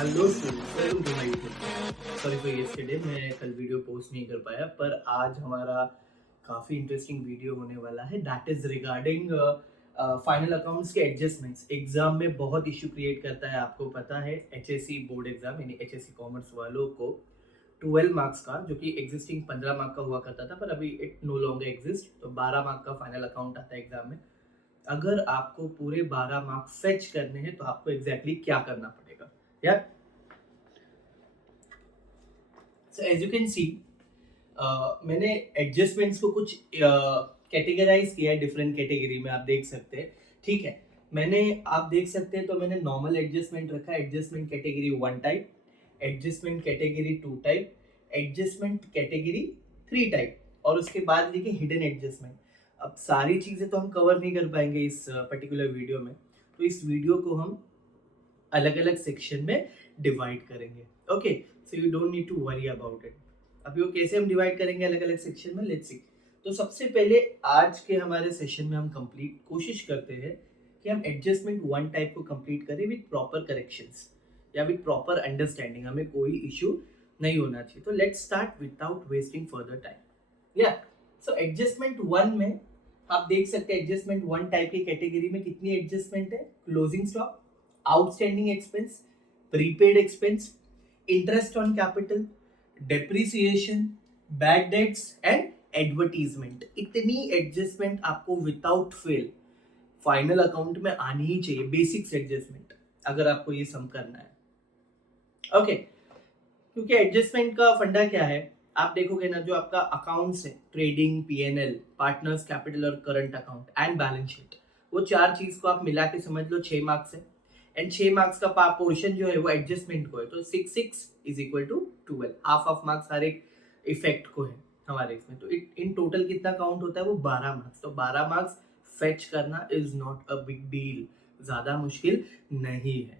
Hello students, welcome to my YouTube. Sorry for yesterday, मैं कल video post नहीं कर पाया, पर आज हमारा काफ़ी इंटरेस्टिंग वीडियो होने वाला है। That is regarding final accounts के एडजस्टमेंट्स। एग्जाम में बहुत इशू क्रिएट करता है, आपको पता है। एचएससी बोर्ड एग्जाम यानी एचएससी कॉमर्स वालों को 12 मार्क्स का, जो कि एग्जिस्टिंग 15 मार्क का हुआ करता था, पर अभी इट नो लॉन्गर एग्जिस्ट, तो 12 मार्क का फाइनल अकाउंट आता है एग्जाम में। अगर आपको पूरे 12 मार्क फेच करने हैं तो आपको एग्जैक्टली क्या करना पड़ेगा यार। So as you can see, मैंने एडजस्टमेंट्स को कुछ कैटेगराइज किया है डिफरेंट कैटेगरी में, आप देख सकते हैं। ठीक है, मैंने आप देख सकते हैं, तो मैंने नॉर्मल एडजस्टमेंट रखा है, adjustment category 1 type, adjustment category 2 type, adjustment category 3 type, और उसके बाद लिखे हिडन एडजस्टमेंट। अब सारी चीज़ें तो हम कवर नहीं कर पाएंगे इस पर्टिकुलर वीडियो में, तो इस वीडियो को हम अलग अलग सेक्शन में डिवाइड करेंगे। Okay, so you don't need to worry about it. अभी वो कैसे हम डिवाइड करेंगे अलग अलग सेक्शन में, लेट्स सी। तो सबसे पहले आज के हमारे सेशन में हम कंप्लीट कोशिश करते हैं कि हम एडजस्टमेंट 1 टाइप को कंप्लीट करें विद प्रॉपर करेक्शंस या विद प्रॉपर अंडरस्टैंडिंग। हमें कोई इशू नहीं होना चाहिए। तो let's start without wasting further time. या सो एडजस्टमेंट 1 में आप देख सकते हैं, एडजस्टमेंट 1 टाइप की कैटेगरी में कितनी एडजस्टमेंट है? Closing stock, outstanding expense, prepaid expense, interest on capital, depreciation, bad debts and advertisement. इतनी एडजस्टमेंट आपको विदाउट फेल फाइनल अकाउंट में आनी ही चाहिए, बेसिक्स एडजस्टमेंट, अगर आपको ये सम करना है। ओके, क्योंकि एडजस्टमेंट का फंडा क्या है, आप देखोगे ना, जो आपका अकाउंट्स है, ट्रेडिंग, पीएनएल, पार्टनर्स कैपिटल और current account and balance sheet, वो चार चीज को आप मिला के समझ लो 6 मार्क्स है। एंड 6 मार्क्स का पोर्शन जो है वो एडजस्टमेंट को है, तो 6 6 is equal to 12, half of marks हर एक इफेक्ट को है हमारे इसमें। तो इन टोटल कितना काउंट होता है? वो 12 मार्क्स। तो 12 मार्क्स फेच करना is not a big deal, ज्यादा मुश्किल नहीं है।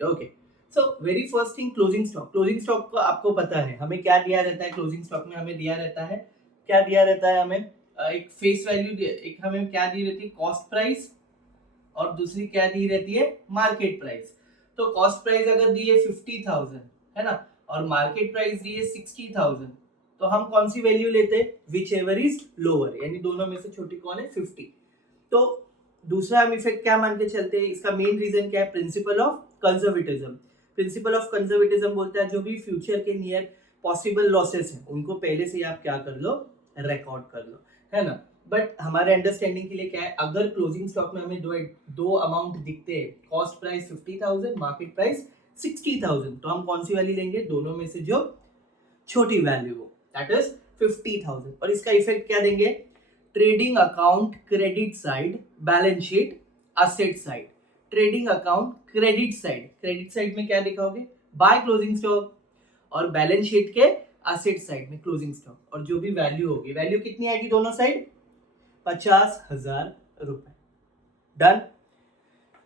Okay, so very first thing, closing stock. Closing stock को आपको पता है हमें क्या दिया रहता है? क्लोजिंग स्टॉक में हमें दिया रहता है, क्या दिया रहता है हमें? एक फेस वैल्यू, एक हमें क्या दी रहती है? कॉस्ट प्राइस, और दूसरी क्या दी रहती है? Market price. तो कॉस्ट प्राइस अगर दी है 50,000, है ना, और मार्केट प्राइस दी है 60,000, तो हम कौन सी वैल्यू लेते हैं? विच एवर इज लोअर, यानी दोनों में से छोटी कौन है? 50। तो दूसरा हम इफेक्ट क्या मान के चलते हैं? इसका मेन रीजन क्या है? Principle of conservatism. Principle of conservatism बोलता है जो भी फ्यूचर के नियर पॉसिबल लॉसेस हैं उनको पहले से आप क्या कर लो? रिकॉर्ड कर लो, है ना। बट हमारे अंडरस्टैंडिंग के लिए क्या है, अगर क्लोजिंग स्टॉक में हमें दो अमाउंट दिखते हैं, कॉस्ट प्राइस 50,000, मार्केट प्राइस 60,000, तो हम कौन सी वाली लेंगे? दोनों में से जो छोटी वैल्यू हो, दैट इज 50,000। और इसका इफेक्ट क्या देंगे? Trading account credit side, balance sheet asset side. Trading account credit side, credit side में क्या दिखाओगे? बाय क्लोजिंग स्टॉक, और बैलेंस शीट के असेट साइड में क्लोजिंग स्टॉक, और जो भी वैल्यू होगी, वैल्यू कितनी आएगी दोनों साइड? 50,000 रुपए। Done.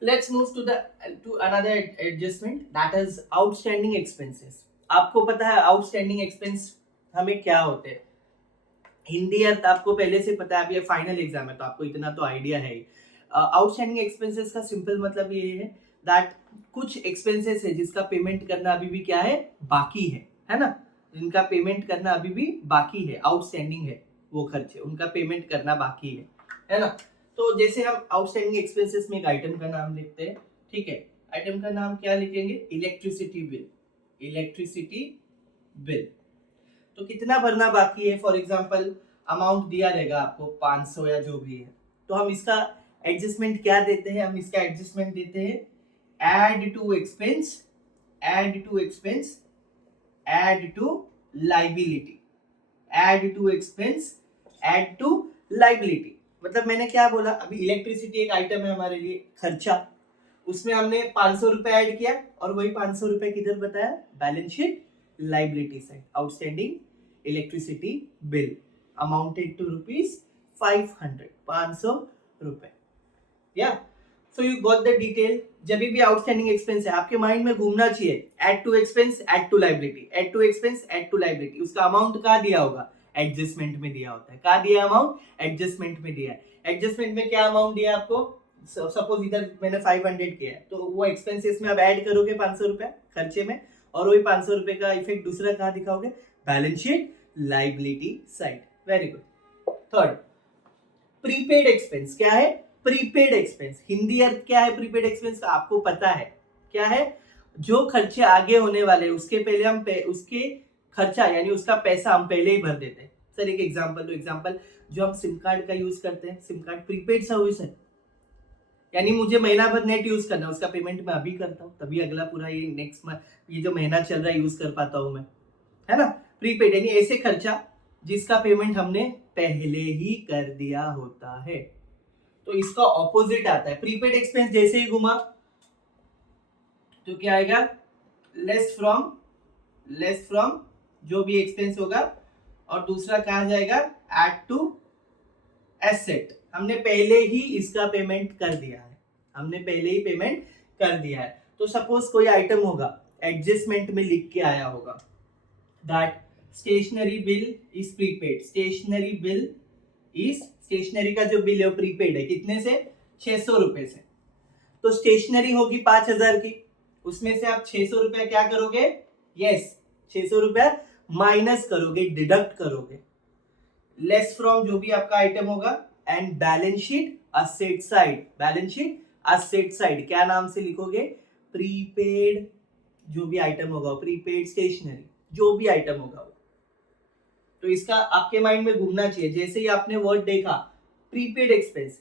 Let's move to another adjustment, that is outstanding expenses. आपको पता है आउटस्टैंडिंग एक्सपेंस हमें क्या होते हैं? हिंदी अर्थ आपको पहले से पता है, अभी फाइनल एग्जाम है तो आपको इतना तो आइडिया है ही। आउटस्टैंडिंग एक्सपेंसेस का सिंपल मतलब ये है दैट कुछ एक्सपेंसेस है जिसका पेमेंट करना अभी भी क्या है? बाकी है ना, जिनका पेमेंट करना अभी भी बाकी है, आउटस्टैंडिंग है, वो खर्चे उनका पेमेंट करना बाकी है ना। तो जैसे हम आउटस्टैंडिंग एक्सपेंसेस में एक आइटम का नाम लिखते हैं, ठीक है। आइटम का नाम क्या लिखेंगे? Electricity bill. इलेक्ट्रिसिटी बिल, तो कितना भरना बाकी है? फॉर एग्जांपल अमाउंट दिया रहेगा आपको 500 या जो भी है, तो हम इसका एडजस्टमेंट क्या देते हैं? हम इसका एडजस्टमेंट देते हैं add to expense, add to expense, add to liability, add to expense, add to liability. मतलब मैंने क्या बोला? अभी इलेक्ट्रिसिटी एक आइटम है हमारे लिए, खर्चा, उसमें हमने 500 रुपए ऐड किया, और वही 500 रुपए किधर बताया? Balance sheet liability side. Outstanding electricity bill amounted to rupees 500, 500 रुपए। Yeah so you got the detail. जब भी आउटस्टैंडिंग एक्सपेंस है आपके माइंड में घूमना चाहिए, add to expense, add to liability, add to expense, add to liability. उसका amount कहाँ दिया होगा? एडजस्टमेंट में दिया होता है। कहाँ दिया अमाउंट? एडजस्टमेंट में दिया है। एडजस्टमेंट में क्या अमाउंट दिया आपको? सपोज इधर मैंने 500 किया है, तो वो एक्सपेंसेस में अब ऐड करोगे 500 रुपया खर्चे में, और वही 500 रुपए का इफेक्ट दूसरा कहाँ दिखाओगे, balance sheet liability side. Very good. Third, prepaid expense. क्या है प्रीपेड एक्सपेंस? हिंदी अर्थ क्या है प्रीपेड एक्सपेंस का आपको पता है? क्या है? जो खर्चे आगे होने वाले उसके पहले हम उसके खर्चा यानी उसका पैसा हम पहले ही भर देते हैं। सर एक एग्जांपल दो। एग्जांपल, जो हम सिम कार्ड का यूज करते हैं, सिम कार्ड प्रीपेड सर्विस है, यानी मुझे महीना भर नेट यूज करना है, उसका पेमेंट मैं अभी करता हूँ, तभी अगला पूरा ये नेक्स्ट ये जो महीना चल रहा है यूज कर पाता हूँ मैं, है ना। प्रीपेड यानी ऐसे खर्चा जिसका पेमेंट हमने पहले ही कर दिया होता है। तो इसका ऑपोजिट आता है प्रीपेड एक्सपेंस। जैसे ही घुमा तो क्या आएगा, लेस फ्रॉम जो भी एक्सपेंस होगा, और दूसरा कहा जाएगा एड टू एसेट। हमने पहले ही इसका पेमेंट कर दिया है, हमने पहले ही पेमेंट कर दिया है। तो सपोज कोई आइटम होगा, एडजस्टमेंट में लिख के आया होगा that stationery bill is prepaid. Stationery का जो बिल है वो प्रीपेड है, कितने से, 600 रुपए से। तो स्टेशनरी होगी 5000 की, उसमें से आप 600 रुपया क्या करोगे, यस 600 रुपया माइनस करोगे, डिडक्ट करोगे, लेस फ्रॉम जो भी आपका आइटम होगा, and balance sheet asset side. Balance sheet asset side क्या नाम से लिखोगे, प्रीपेड जो भी आइटम होगा, प्रीपेड स्टेशनरी जो भी आइटम होगा। तो इसका आपके माइंड में घूमना चाहिए। जैसे ही आपने वर्ड देखा प्रीपेड एक्सपेंस,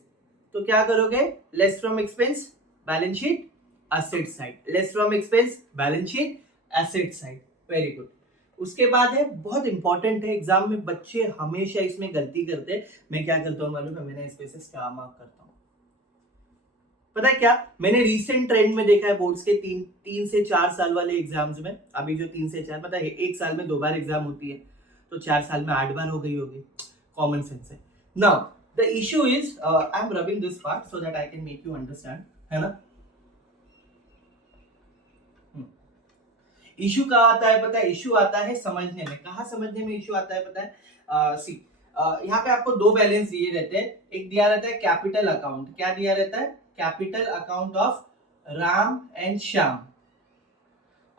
तो क्या करोगे, less from expense balance sheet asset side, less from expense balance sheet asset side. Very good. उसके बाद है, बहुत इंपॉर्टेंट है, एग्जाम में बच्चे हमेशा इसमें गलती करते हैं। मैं क्या करता हूँ मालूम है, मैंने इस पे से स्टार मार्क करता हूँ। पता है क्या, मैंने रीसेंट ट्रेंड में देखा है बोर्ड्स के 3 से 4 साल वाले एग्जाम्स में, अभी जो 3 से 4, पता है 1 साल में 2 बार एग्जाम होती है, तो 4 साल में 8 बार हो गई होगी। कॉमन सेंस है। Now the issue is, I am rubbing this part so that I can make you understand, है ना। इशू कहाँ आता है पता है, इशू आता है समझने में। कहाँ समझने में इशू आता है पता है, सी यहाँ पे आपको 2 बैलेंस दिए रहते हैं। एक दिया रहता है कैपिटल अकाउंट, क्या दिया रहता है, capital account of Ram and Shyam,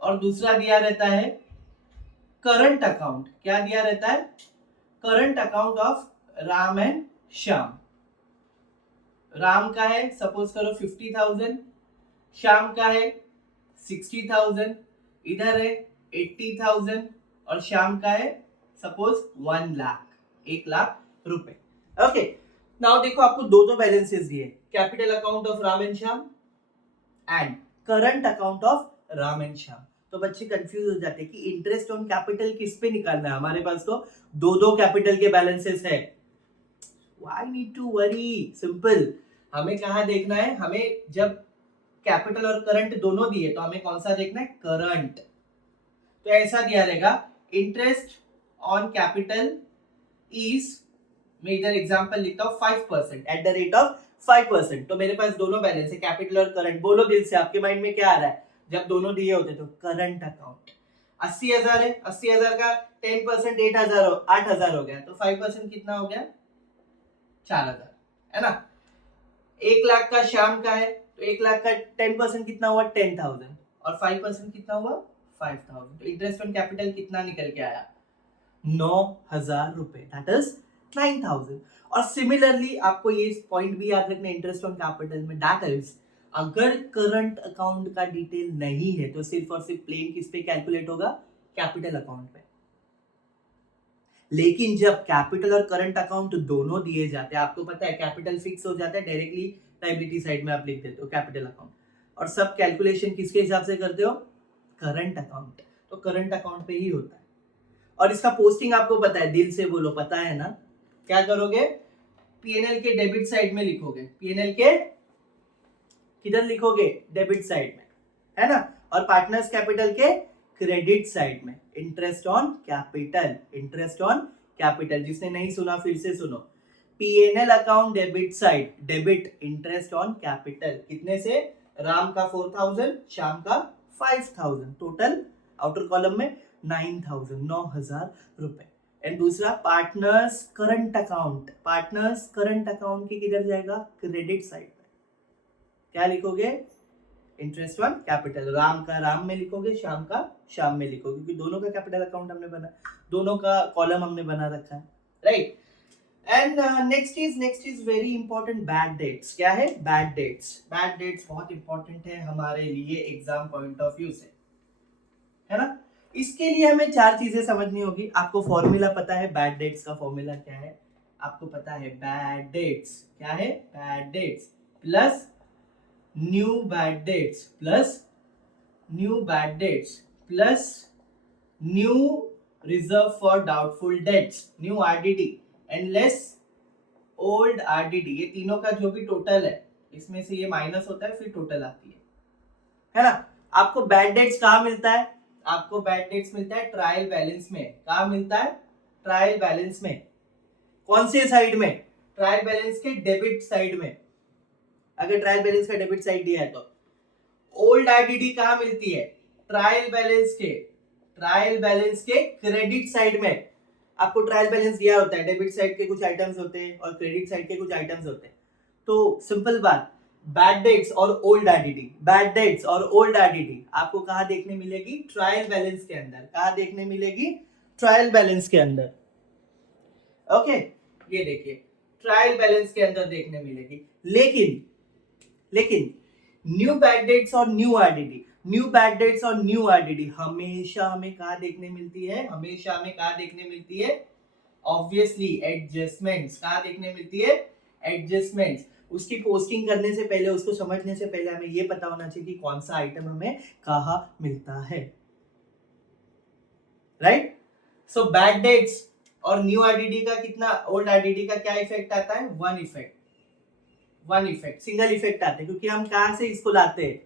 और दूसरा दिया रहता है करंट अकाउंट। क्या दिया रहता है, current account of Ram and Shyam. Ram का है सपोज करो 50,000, श्याम का है 60,000, इधर है 80,000, और श्याम का है सपोज 1 लाख, 1 लाख रुपए। ओके, नाउ देखो आपको दो बैलेंसेस दिए, capital account of Ram and Shyam and current account of Ram and Shyam. तो बच्चे कंफ्यूज हो जाते हैं कि इंटरेस्ट ऑन कैपिटल किस पे निकालना है। हमारे पास तो दो कैपिटल के बैलेंसेस है। Why need to worry, simple. हमें कहाँ देखना है, हमें जब कैपिटल और करंट दोनों दिए तो हमें कौन सा देखना है, करंट। तो ऐसा दिया रहेगा, इंटरेस्ट ऑन कैपिटल इज, मैं इधर एग्जांपल लिखता हूं 5% एट द रेट ऑफ 5%। तो मेरे पास दोनों बैलेंस है, कैपिटल और करंट। बोलो दिल से, आपके माइंड में क्या आ रहा है जब दोनों दिए होते, तो करंट अकाउंट। 80,000 है, 80,000 का 10% 8,000 हो गया, तो 5% कितना हो गया, 4,000, है ना। 1 लाख का श्याम का है, तो 1 लाख का 10% कितना हुआ, 10,000, और 5% कितना हुआ, 5,000। तो इंटरेस्ट ऑन कैपिटल कितना निकल के आया, 9,000 रुपए, दैट इज 9,000। और सिमिलरली आपको ये पॉइंट भी याद रखना इंटरेस्ट ऑन कैपिटल में, दैट इज अगर करंट अकाउंट का डिटेल नहीं है तो सिर्फ और सिर्फ प्लेन किस पे कैलकुलेट होगा, कैपिटल अकाउंट पे। लेकिन जब कैपिटल और करंट अकाउंट दोनों दिए जाते हैं, आपको पता है कैपिटल फिक्स हो जाता है, डायरेक्टली लायबिलिटी साइड में आप लिख देते हो कैपिटल अकाउंट, और सब कैलकुलेशन किसके हिसाब से करते हो, करंट अकाउंट। तो करंट अकाउंट पे ही होता है। और इसका पोस्टिंग आपको पता है, दिल से बोलो, पता है ना। क्या करोगे, पीएनएल के डेबिट साइड में लिखोगे, पीएनएल के किधर लिखोगे, डेबिट साइड में, है ना। और पार्टनर्स कैपिटल के क्रेडिट साइड में, interest on capital, interest on capital. जिसने नहीं सुना फिर से सुनो, PNL account debit side, debit interest on capital, कितने से, राम का 4,000, श्याम का 5,000, टोटल आउटर कॉलम में 9,000, 9,000 रुपए। एंड दूसरा partners current account, partners current account के किधर जाएगा, क्रेडिट साइड में, क्या लिखोगे? Interest on capital. राम का राम में लिखोगे, श्याम का श्याम में लिखोगे, क्योंकि दोनों का कैपिटल अकाउंट हमने बना, दोनों का कॉलम हमने बना रखा है, right. And next is very important, bad debts. क्या है? Bad debts. बैड डेट्स बहुत इंपॉर्टेंट है हमारे लिए एग्जाम पॉइंट ऑफ व्यू से, है ना। इसके लिए हमें 4 चीजें समझनी होगी। आपको फॉर्मूला पता है बैड डेट्स का? फॉर्मूला क्या है आपको पता है? बैड डेट्स क्या है? Bad debts plus new bad dates plus new bad dates plus new reserve for doubtful debts, new RDD and less old RDD. ये तीनों का जो भी टोटल है, इसमें से ये माइनस होता है, फिर टोटल आती है ना। आपको बैड डेट्स कहाँ मिलता है? आपको बैड डेट्स मिलता है ट्रायल बैलेंस में। कहाँ मिलता है? ट्रायल बैलेंस में। कौन से साइड में? ट्रायल बैलेंस के डेबिट साइड में। अगर ट्रायल बैलेंस का डेबिट साइड दिया है तो ओल्ड आरडीडी कहाँ मिलती है? ट्रायल बैलेंस के क्रेडिट साइड में। आपको ट्रायल बैलेंस दिया होता है, डेबिट साइड के कुछ आइटम्स होते हैं और क्रेडिट साइड के कुछ आइटम्स होते हैं। तो सिंपल बात, बैड डेट्स और ओल्ड आरडीडी, बैड डेट्स और ओल्ड आरडीडी आपको कहाँ देखने मिलेगी? ट्रायल बैलेंस के अंदर। कहाँ देखने मिलेगी? ट्रायल बैलेंस के अंदर। ओके, ये देखिए ट्रायल बैलेंस के अंदर देखने मिलेगी। लेकिन न्यू बैड डेट्स और new RDD, new bad debts और न्यू आरडीडी हमेशा हमें कहाँ देखने मिलती है? हमेशा हमें कहाँ देखने मिलती है? Obviously adjustments. कहाँ देखने मिलती है? एडजस्टमेंट्स। उसकी पोस्टिंग करने से पहले, उसको समझने से पहले हमें ये पता होना चाहिए कि कौन सा आइटम हमें कहाँ मिलता है, राइट। सो बैड डेट्स और न्यू आरडीडी का कितना, ओल्ड आरडीडी का क्या इफेक्ट आता है? वन इफेक्ट, सिंगल इफेक्ट आता है, क्योंकि हम कहाँ से इसको लाते हैं?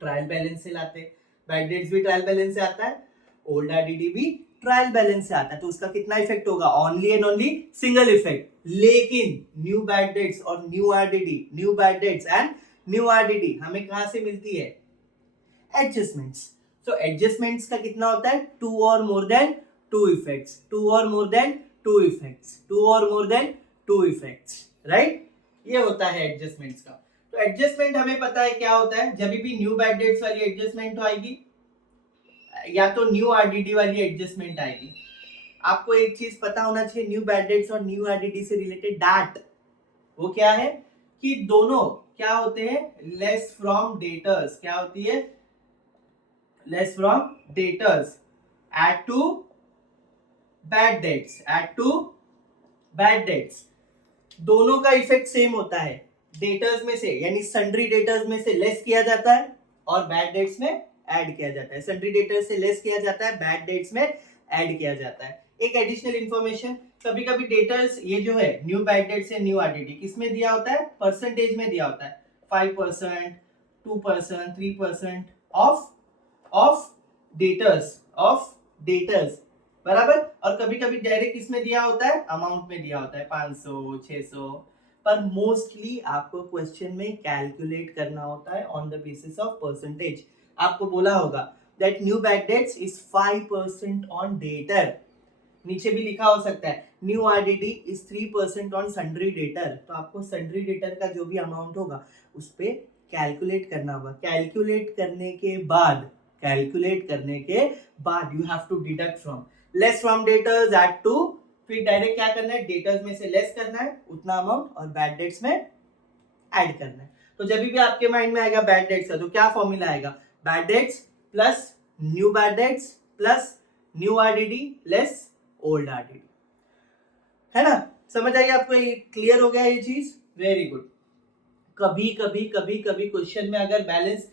ट्रायल बैलेंस से लाते हैं। बैड डेट्स भी ट्रायल बैलेंस से आता है, ओल्ड आरडीडी भी ट्रायल बैलेंस से आता है, तो उसका कितना इफेक्ट होगा? Only and only single effect. लेकिन न्यू बैड डेट्स और new RDD, new bad dates and new RDD हमें कहां से मिलती है? एडजस्टमेंट्स। तो एडजस्टमेंट्स का कितना होता है? 2 और मोर देन 2 इफेक्ट्स, 2 और मोर देन 2 इफेक्ट्स, 2 और मोर देन 2 इफेक्ट्स, राइट। ये होता है एडजस्टमेंट्स का। तो एडजस्टमेंट हमें पता है क्या होता है। जब भी न्यू बैड डेट्स वाली एडजस्टमेंट आएगी या तो न्यू आरडीडी वाली एडजस्टमेंट आएगी, आपको एक चीज पता होना चाहिए न्यू बैड डेट्स और न्यू आरडीडी से रिलेटेड, दैट वो क्या है कि दोनों क्या होते हैं? Less from debtors. क्या होती है? Less from debtors add to bad debts, add to bad debts. दोनों का इफेक्ट सेम होता है। डेटर्स में से यानी सन्ड्री डेटर्स में से लेस किया जाता है और बैड डेट्स में ऐड किया जाता है। सन्ड्री डेटर्स से लेस किया जाता है, बैड डेट्स में ऐड किया जाता है। एक एडिशनल इंफॉर्मेशन, कभी कभी डेटर्स ये जो है न्यू बैड डेट्स से न्यू आरडीडी किसमें दिया होता है? परसेंटेज में दिया होता है। 5%, 2%, 3% ऑफ डेटर्स बराबर। और कभी कभी डायरेक्ट किसमें दिया होता है? अमाउंट में दिया होता है, 500, 600। पर मोस्टली आपको क्वेश्चन में कैलकुलेट करना होता है on the basis of percentage. आपको बोला होगा that new bad dates is 5% on debtor. नीचे भी लिखा हो सकता है new RDD is 3% on sundry debtor. तो आपको सन्ड्री डेटर का जो भी अमाउंट होगा उस पे कैलकुलेट करना होगा। कैलकुलेट करने के बाद you have to deduct from, less from debtors add to, फिर डायरेक्ट क्या करना है? डेटर्स में से लेस करना है उतना अमाउंट और बैड डेट्स में ऐड करना है। तो जब भी आपके माइंड में आएगा बैड डेट्स का, तो क्या फॉर्मूला आएगा? Bad debts plus new bad dates plus new RDD less old RDD, है ना। समझ आई आपको? ये क्लियर हो गया ये चीज? Very good. कभी कभी क्वेश्चन में अगर बैलेंस,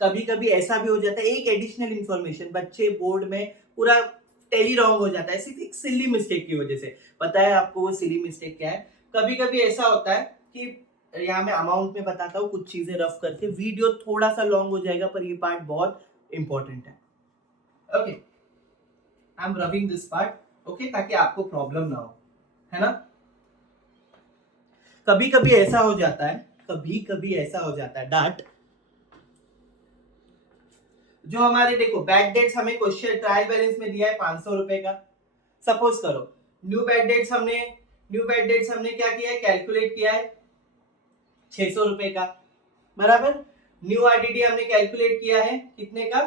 कभी कभी ऐसा भी हो जाता है, एक एडिशनल इंफॉर्मेशन बच्चे बोर्ड में पूरा टेली रॉन्ग हो जाता है सिर्फ एक सिली मिस्टेक की वजह से। पता है आपको वो सिली मिस्टेक क्या है? कभी कभी ऐसा होता है कि यहाँ मैं अमाउंट में बताता हूँ कुछ चीजें रफ करके, वीडियो थोड़ा सा लॉन्ग हो जाएगा पर ये पार्ट बहुत इंपॉर्टेंट है। Okay, I am रविंग this part, okay, ताकि आपको प्रॉब्लम ना हो, है ना। कभी कभी ऐसा हो जाता है डाट, जो हमारे देखो बैड डेट्स हमें क्वेश्चन ट्रायल बैलेंस में दिया है 500 रुपए का। सपोज करो न्यू बैड डेट्स हमने क्या किया है? कैलकुलेट किया है 600 रुपए का, बराबर। न्यू आरडीडी हमने कैलकुलेट किया है कितने का,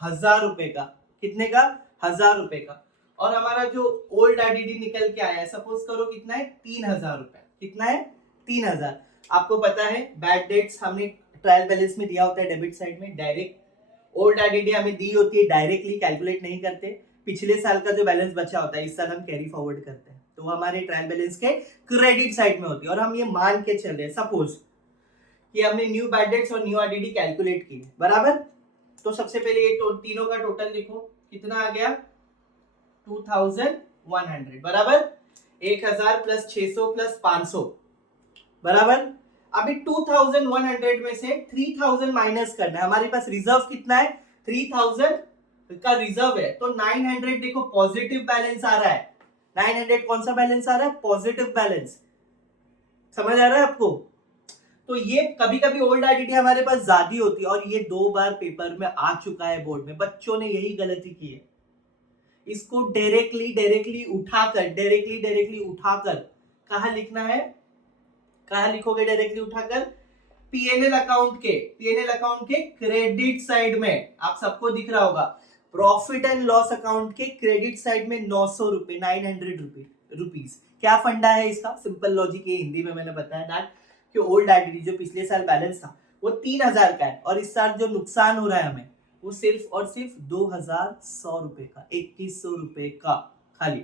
1000 रुपए का, कितने का, 1000 रुपए का। और हमारा जो ओल्ड आरडीडी निकल के आया है, सपोज करो कितना है, 3000 रुपए, कितना है, 3000। आपको पता है बैड डेट्स हमने ट्रायल बैलेंस में दिया होता है डेबिट साइड में डायरेक्ट, ओल्ड आरडीडी हमें दी होती है डायरेक्टली, कैलकुलेट नहीं करते। पिछले साल का जो बैलेंस बचा होता है इस साल हम कैरी फॉरवर्ड करते हैं, तो हमारे ट्रायल बैलेंस के क्रेडिट साइड में होती है। और हम ये मान के चल रहे हैं सपोज कि हमने न्यू बैड डेट्स और न्यू आरडीडी कैलकुलेट की है, बराबर। तो सबसे पहले ये तीनों का टोटल लिखो, कितना आ गया, 2100, बराबर। 1000 प्लस 600 प्लस 500, बराबर। अभी 2100 में से 3000 माइनस करना है, हमारे पास रिजर्व कितना है, 3000 का रिजर्व है, तो 900 देखो पॉजिटिव बैलेंस आ रहा है। 900 कौन सा बैलेंस आ रहा है, पॉजिटिव बैलेंस, समझ आ रहा है आपको। तो ये कभी कभी ओल्ड आइडेंटिटी हमारे पास ज्यादा होती है, और ये 2 बार पेपर में आ चुका है बोर्ड में, बच्चों ने यही गलती की है। इसको डायरेक्टली उठाकर कहा लिखना है, कहा लिखोगे डायरेक्टली उठाकर, पीएनएल अकाउंट के क्रेडिट साइड में, आप सबको दिख रहा होगा, प्रॉफिट एंड लॉस अकाउंट के क्रेडिट साइड में 900 रुपए, 900 रुपीज। क्या फंडा है इसका, सिंपल लॉजिक, ये हिंदी में मैंने बताया दैट कि ओल्ड आइडेंटिटी जो पिछले साल बैलेंस था वो 3000 का है, और इस साल जो नुकसान हो रहा है हमें वो सिर्फ और सिर्फ 2100 रुपए का, 2100 रुपए का खाली।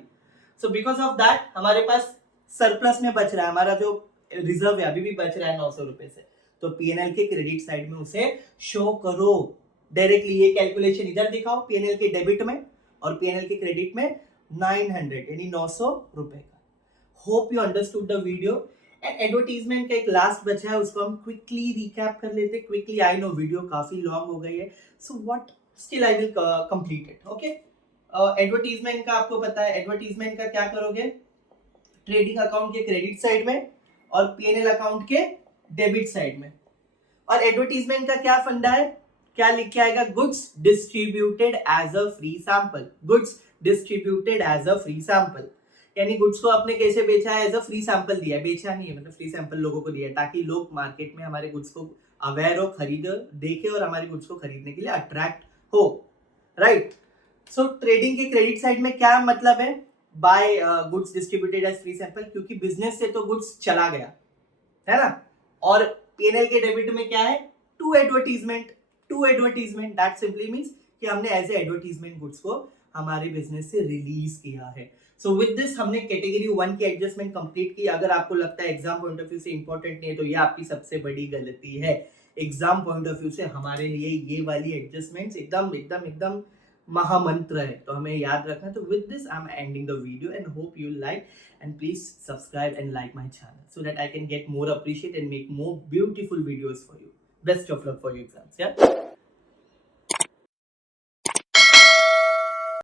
सो बिकॉज ऑफ दैट हमारे पास सरप्लस में बच रहा है, हमारा जो रिजर्व है अभी भी बच रहा है 900 रुपए से, तो पीएनएल के क्रेडिट साइड में उसे शो करो डायरेक्टली। ये कैलकुलेशन इधर दिखाओ, पीएनएल के डेबिट में और पीएनएल के क्रेडिट में 900 यानी 900 रुपए का। Hope you understood the video. And advertisement का एक लास्ट बचा है, उसको हम क्विकली रिकैप कर लेते हैं। क्विकली, आई नो वीडियो काफी लॉन्ग हो गई है, so what, still I will complete it, okay. Advertisement का आपको पता है, एडवर्टीजमेंट का क्या करोगे, ट्रेडिंग अकाउंट के क्रेडिट साइड में और पीएनएल अकाउंट के डेबिट साइड में। और एडवर्टीजमेंट का क्या फंडा है, क्या लिख के आएगा, goods distributed as a free sample, goods distributed as a free sample, यानी गुड्स को आपने कैसे बेचा है, एज अ फ्री सैंपल दिया है, बेचा नहीं है, मतलब फ्री सैंपल लोगों को दिया है, ताकि लोग मार्केट में हमारे गुड्स को अवेयर हो, खरीदो, देखे और हमारे गुड्स को खरीदने के लिए अट्रैक्ट हो, राइट। सो ट्रेडिंग के क्रेडिट साइड में क्या मतलब है, by goods distributed as free sample, क्योंकि बिजनेस से तो गुड्स चला गया है ना। और पीएनएल के डेबिट में क्या है, to advertisement that simply means कि हमने एज ए एडवर्टीजमेंट गुड्स को हमारे बिजनेस से रिलीज किया है। सो विद दिस हमने कैटेगरी 1 की एडजस्टमेंट कंप्लीट की। अगर आपको लगता है एग्जाम पॉइंट ऑफ व्यू से इंपॉर्टेंट नहीं है, तो ये आपकी सबसे बड़ी गलती है। एग्जाम पॉइंट ऑफ व्यू से हमारे लिए ये वाली एडजस्टमेंट्स एकदम महामंत्र है, तो हमें याद रखना। तो with this I am ending the video and hope you like, and please subscribe and like my channel so that I can get more appreciate and make more beautiful videos for you. Best of luck for your exams, yeah.